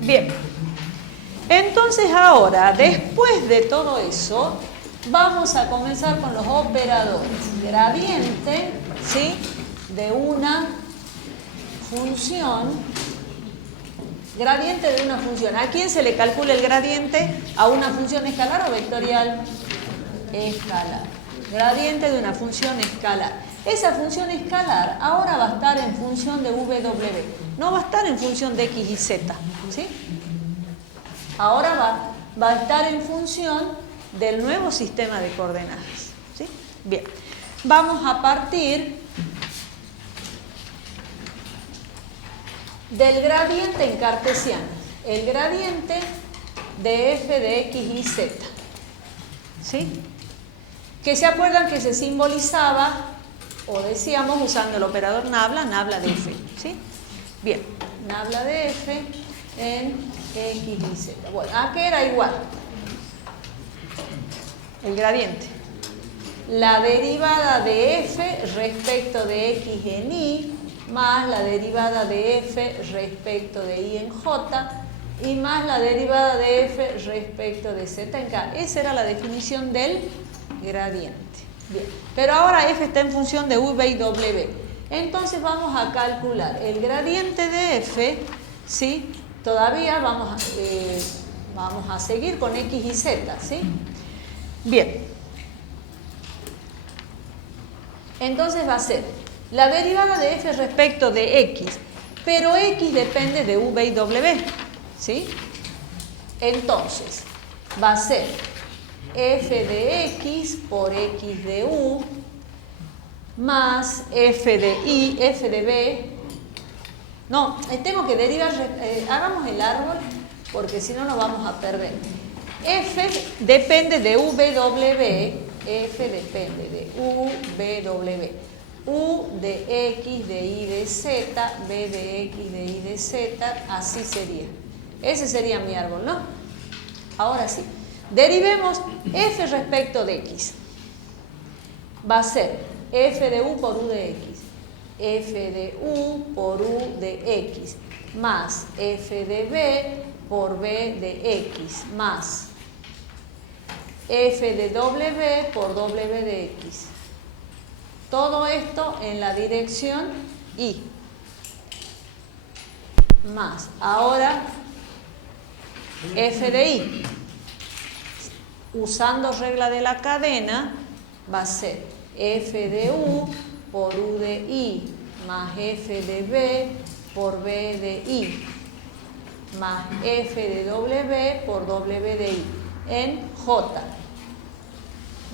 Bien. Entonces ahora, después de todo eso, vamos a comenzar con los operadores. Gradiente, ¿sí?, de una función. Gradiente de una función. ¿A quién se le calcula el gradiente? ¿A una función escalar o vectorial? Escalar. Gradiente de una función escalar. Esa función escalar ahora va a estar en función de W. No va a estar en función de X y Z. ¿Sí? Ahora va a estar en función del nuevo sistema de coordenadas. ¿Sí? Bien. Vamos a partir del gradiente en cartesiano. El gradiente de f de X y Z. ¿Sí? Que se acuerdan que se simbolizaba, o decíamos usando el operador nabla, nabla de f. ¿Sí? Bien, nabla de f en X y Z. Bueno, ¿a qué era igual? El gradiente. La derivada de f respecto de X en Y, más la derivada de f respecto de Y en J, y más la derivada de f respecto de Z en K. Esa era la definición del gradiente. Bien. Pero ahora f está en función de V y W. Entonces vamos a calcular el gradiente de f, ¿sí? Todavía vamos a seguir con X y Z, ¿sí? Bien. Entonces va a ser la derivada de f respecto de X, pero X depende de V y W, ¿sí? Entonces va a ser f de X por X de U más f de Y, f de B. No, tengo que derivar, hagamos el árbol porque si no nos vamos a perder. F depende de W, f depende de W. U de X, de Y, de Z, B de X, de Y, de Z, así sería. Ese sería mi árbol, ¿no? Ahora sí. Derivemos f respecto de X. Va a ser f de U por U de X. F de U por U de X. Más f de B por B de X. Más f de W por W de X. Todo esto en la dirección Y. Más, ahora, f de Y. Usando regla de la cadena, va a ser f de U por U de Y, más f de B por B de Y, más f de W por W de Y, en J.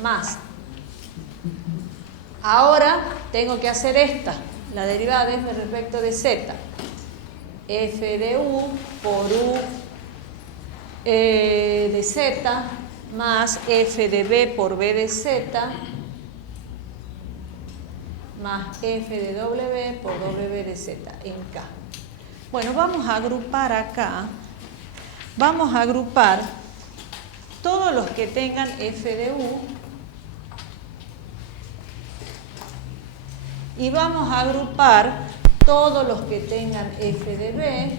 Más. Ahora tengo que hacer esta, la derivada de f respecto de Z. F de U por U de Z más f de B por B de Z más f de W por W de Z en K. Bueno, vamos a agrupar acá, vamos a agrupar todos los que tengan f de U y vamos a agrupar todos los que tengan f de B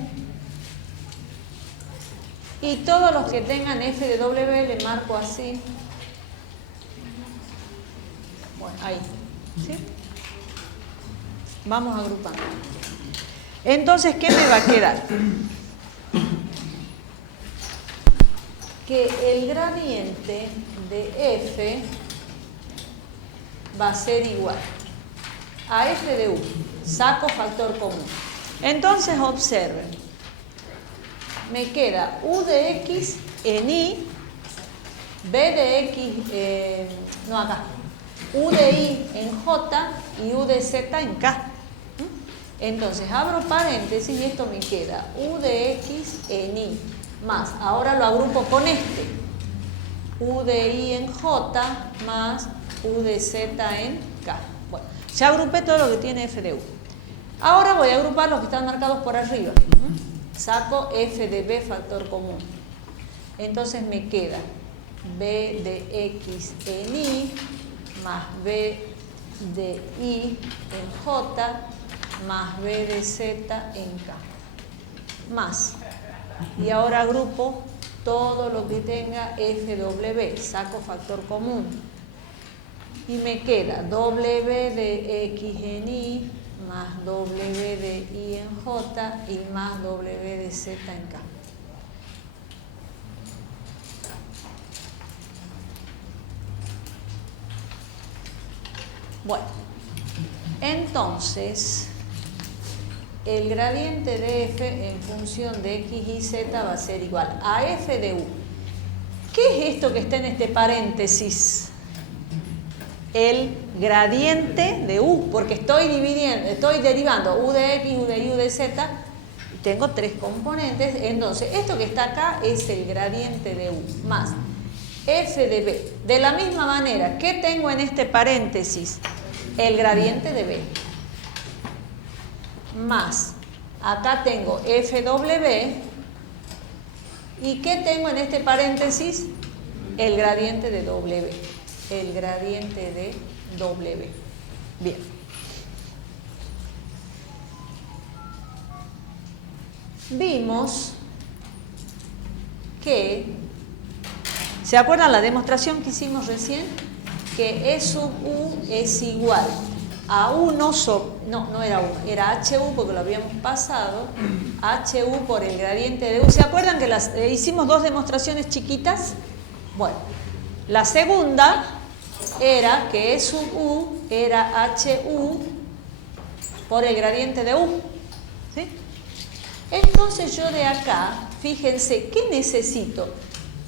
y todos los que tengan f de W le marco así. Bueno, ahí. ¿Sí? Vamos agrupando. Entonces, ¿qué me va a quedar? Que el gradiente de f va a ser igual a f de U. Saco factor común. Entonces, observen. Me queda U de X en Y, B de X, no acá, U de Y en J y U de Z en K. Entonces, abro paréntesis y esto me queda U de X en Y, más, ahora lo agrupo con este, U de Y en J más U de Z en K. Bueno, ya agrupé todo lo que tiene f de U. Ahora voy a agrupar los que están marcados por arriba. Saco f de B factor común. Entonces me queda B de X en Y más B de Y en J más B de Z en K. Más y ahora agrupo todo lo que tenga FW, saco factor común. Y me queda W de X en Y más W de Y en J y más W de Z en K. Bueno, entonces el gradiente de F en función de X y Z va a ser igual a F de U. ¿Qué es esto que está en este paréntesis? El gradiente de U, porque estoy derivando U de X, U de Y, U de Z, y tengo tres componentes. Entonces, esto que está acá es el gradiente de U, más F de B. De la misma manera, ¿qué tengo en este paréntesis? El gradiente de B. Más, acá tengo FW, ¿y qué tengo en este paréntesis? El gradiente de W. El gradiente de W. Bien. Vimos que, ¿se acuerdan la demostración que hicimos recién? Que E sub U es igual a 1 sobre, no era 1, era HU porque lo habíamos pasado, HU por el gradiente de U. ¿Se acuerdan que hicimos dos demostraciones chiquitas? Bueno, la segunda era que E sub U era HU por el gradiente de U. ¿Sí? Entonces yo de acá, fíjense, ¿qué necesito?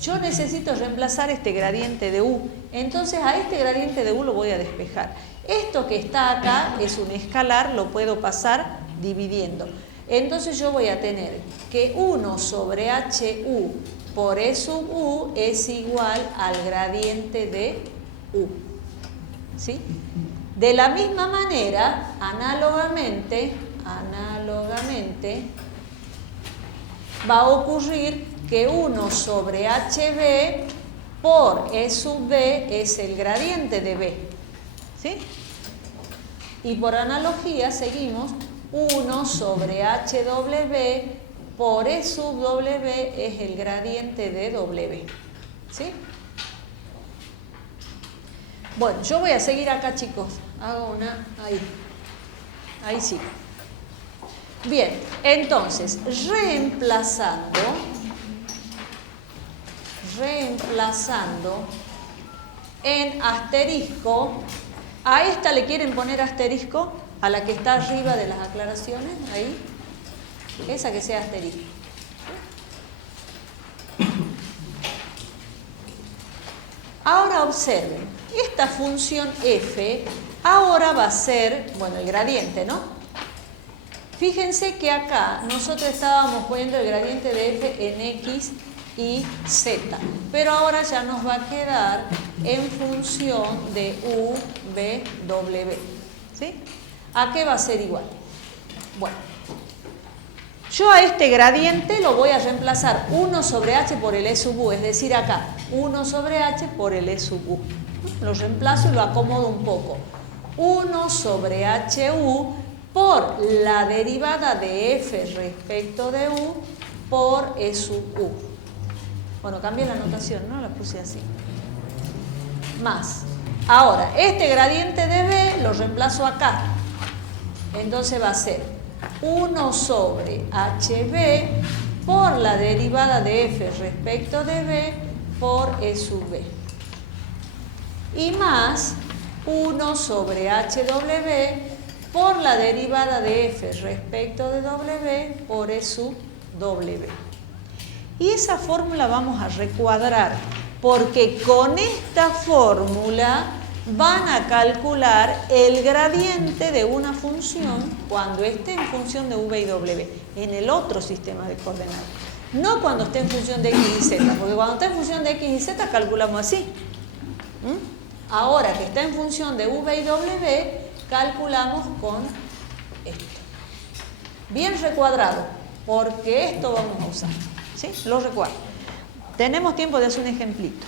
Yo necesito reemplazar este gradiente de U. Entonces a este gradiente de U lo voy a despejar. Esto que está acá es un escalar, lo puedo pasar dividiendo. Entonces yo voy a tener que 1 sobre HU por E sub U es igual al gradiente de U. ¿Sí? De la misma manera, análogamente, va a ocurrir que 1 sobre HB por E sub B es el gradiente de B. ¿Sí? Y por analogía seguimos, 1 sobre HW por E sub W es el gradiente de W. ¿Sí? Bueno, yo voy a seguir acá, chicos. Hago una, ahí sí. Bien, entonces, reemplazando en asterisco, a esta le quieren poner asterisco, a la que está arriba de las aclaraciones, ahí, esa que sea asterisco. Ahora observen, esta función f ahora va a ser, bueno, el gradiente, ¿no? Fíjense que acá nosotros estábamos poniendo el gradiente de f en x y z, pero ahora ya nos va a quedar en función de u, v, w. ¿Sí? ¿A qué va a ser igual? Bueno, yo a este gradiente lo voy a reemplazar 1 sobre h por el e sub u, es decir, acá 1 sobre h por el e sub u. Lo reemplazo y lo acomodo un poco. 1 sobre hu por la derivada de f respecto de u por e sub u. Bueno, cambié la notación, ¿no? La puse así. Más. Ahora, este gradiente de b lo reemplazo acá. Entonces va a ser 1 sobre hb por la derivada de f respecto de b por e sub b. Y más 1 sobre hw por la derivada de f respecto de w por e sub w. Y esa fórmula vamos a recuadrar, porque con esta fórmula van a calcular el gradiente de una función cuando esté en función de v y w, en el otro sistema de coordenadas. No cuando esté en función de x y z, porque cuando esté en función de x y z calculamos así. Ahora que está en función de v y w, calculamos con esto. Bien recuadrado, porque esto vamos a usar. ¿Sí? Lo recuerdo. Tenemos tiempo de hacer un ejemplito.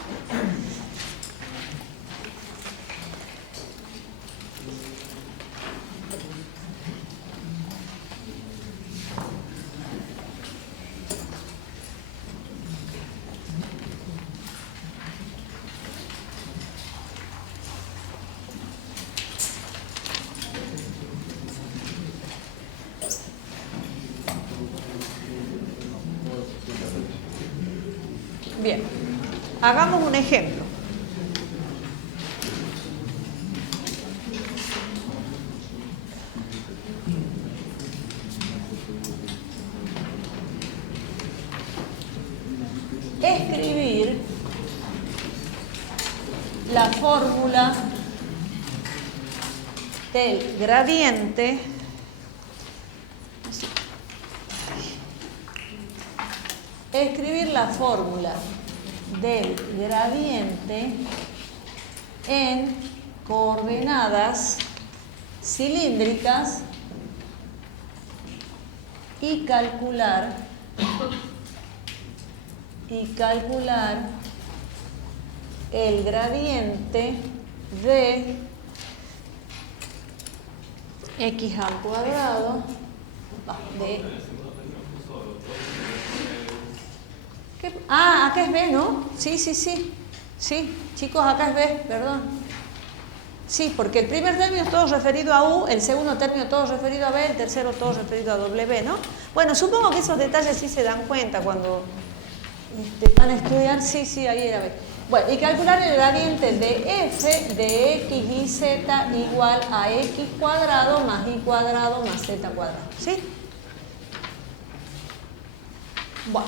Bien, hagamos un ejemplo. Escribir la fórmula del gradiente en coordenadas cilíndricas y calcular el gradiente de x al cuadrado de... acá es b, ¿no? Sí, chicos, acá es b, perdón. Sí, porque el primer término es todo referido a u, el segundo término todo referido a b, el tercero todo referido a w, ¿no? Bueno, supongo que esos detalles sí se dan cuenta cuando van a estudiar. Sí, ahí era b. Bueno, y calcular el gradiente de f de x y z igual a x cuadrado más y cuadrado más z cuadrado, ¿sí? Bueno,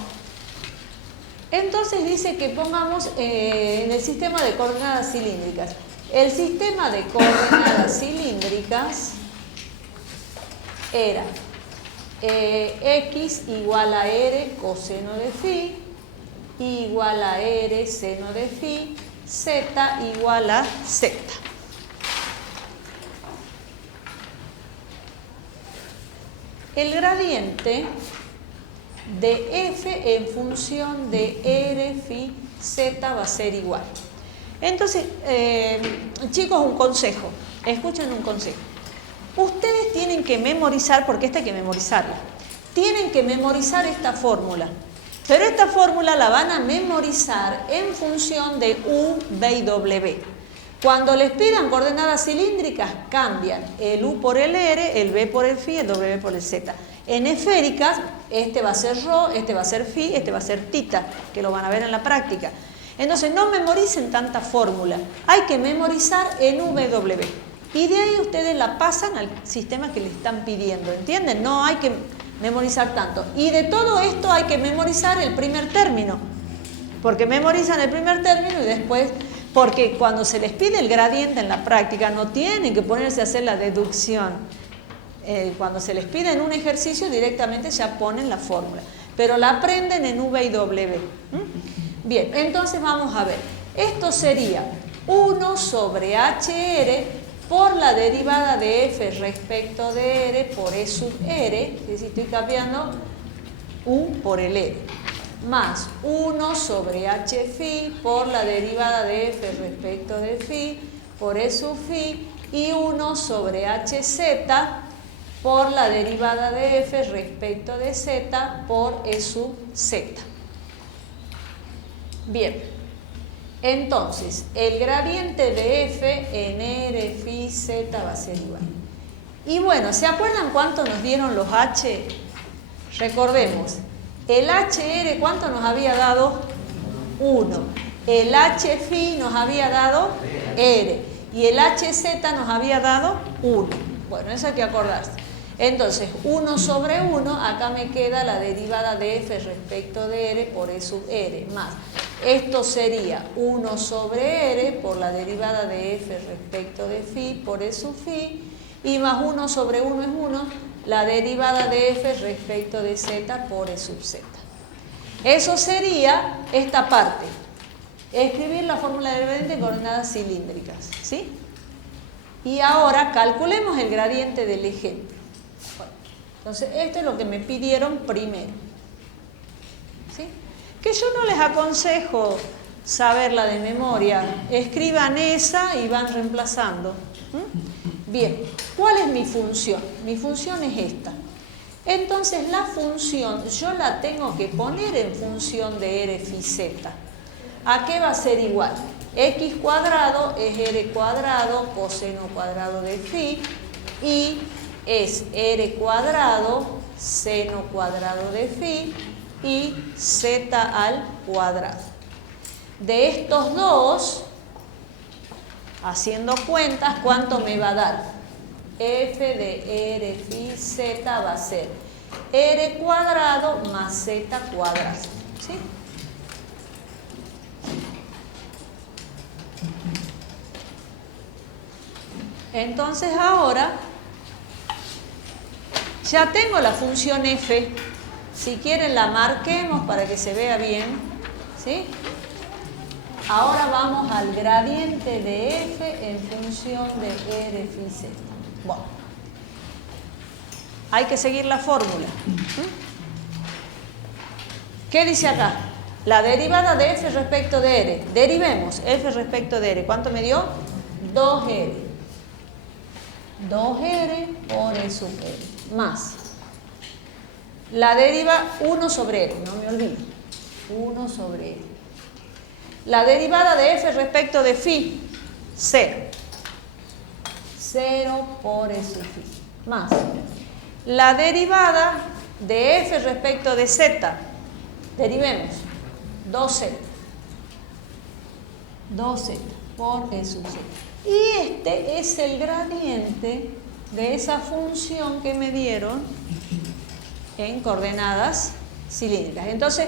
entonces dice que pongamos en el sistema de coordenadas cilíndricas. El sistema de coordenadas cilíndricas era x igual a r coseno de phi, igual a r seno de phi, z igual a z. El gradiente de f en función de r phi z va a ser igual. Entonces, chicos, un consejo. Escuchen un consejo. Ustedes tienen que memorizar, porque esta hay que memorizarla. Tienen que memorizar esta fórmula. Pero esta fórmula la van a memorizar en función de u, v y w. Cuando les pidan coordenadas cilíndricas, cambian el u por el r, el v por el phi, el w por el z. En esféricas, este va a ser rho, este va a ser phi, este va a ser tita, que lo van a ver en la práctica. Entonces, no memoricen tanta fórmula. Hay que memorizar en u, v, w. Y de ahí ustedes la pasan al sistema que le están pidiendo, ¿entienden? No hay que memorizar tanto. Y de todo esto hay que memorizar el primer término. Porque memorizan el primer término y después... Porque cuando se les pide el gradiente en la práctica, no tienen que ponerse a hacer la deducción. Cuando se les pide en un ejercicio, directamente ya ponen la fórmula. Pero la aprenden en v y w. Bien, entonces vamos a ver. Esto sería 1 sobre hr por la derivada de f respecto de r por e sub r, es decir, estoy cambiando u por el r, más 1 sobre h phi por la derivada de f respecto de phi por e sub phi y 1 sobre hz por la derivada de f respecto de z por e sub z. Bien, entonces el gradiente de f en r phi z va a ser igual. Y bueno, ¿se acuerdan cuánto nos dieron los h? Recordemos, el hr, ¿cuánto nos había dado? 1. El h phi nos había dado r. Y el hz nos había dado 1. Bueno, eso hay que acordarse. Entonces, 1 sobre 1, acá me queda la derivada de f respecto de r por e sub r, más. Esto sería 1 sobre r por la derivada de f respecto de phi por e sub phi, y más 1 sobre 1 es 1, la derivada de f respecto de z por e sub z. Eso sería esta parte. Escribir la fórmula del gradiente en coordenadas cilíndricas, ¿sí? Y ahora calculemos el gradiente del ejemplo. Bueno, entonces, esto es lo que me pidieron primero, ¿sí? Que yo no les aconsejo saberla de memoria. Escriban esa y van reemplazando. Bien, ¿cuál es mi función? Mi función es esta. Entonces, la función yo la tengo que poner en función de r phi z. ¿A qué va a ser igual? X cuadrado es r cuadrado coseno cuadrado de phi y es r cuadrado seno cuadrado de phi y z al cuadrado. de estos dos, haciendo cuentas, ¿cuánto me va a dar? F de R phi Z va a ser R cuadrado más Z cuadrado. ¿Sí? Entonces ahora ya tengo la función f. Si quieren la marquemos para que se vea bien. ¿Sí? Ahora vamos al gradiente de f en función de R phi Z. Bueno, hay que seguir la fórmula. ¿Qué dice acá? La derivada de f respecto de R. Derivemos f respecto de R. ¿Cuánto me dio? 2R. 2R por E sub R. Más. La deriva 1 sobre R. No me olvido. 1 sobre R. La derivada de f respecto de phi. 0. 0 por E sub phi. Más. La derivada de f respecto de z. Derivemos. 2z. 2z por E sub z. Y este es el gradiente de esa función que me dieron en coordenadas cilíndricas. Entonces,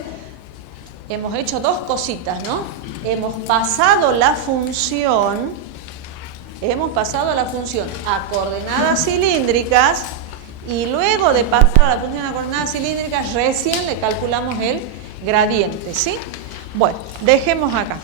hemos hecho dos cositas, ¿no? Hemos pasado la función a coordenadas cilíndricas y luego de pasar a la función a coordenadas cilíndricas, recién le calculamos el gradiente, ¿sí? Bueno, dejemos acá.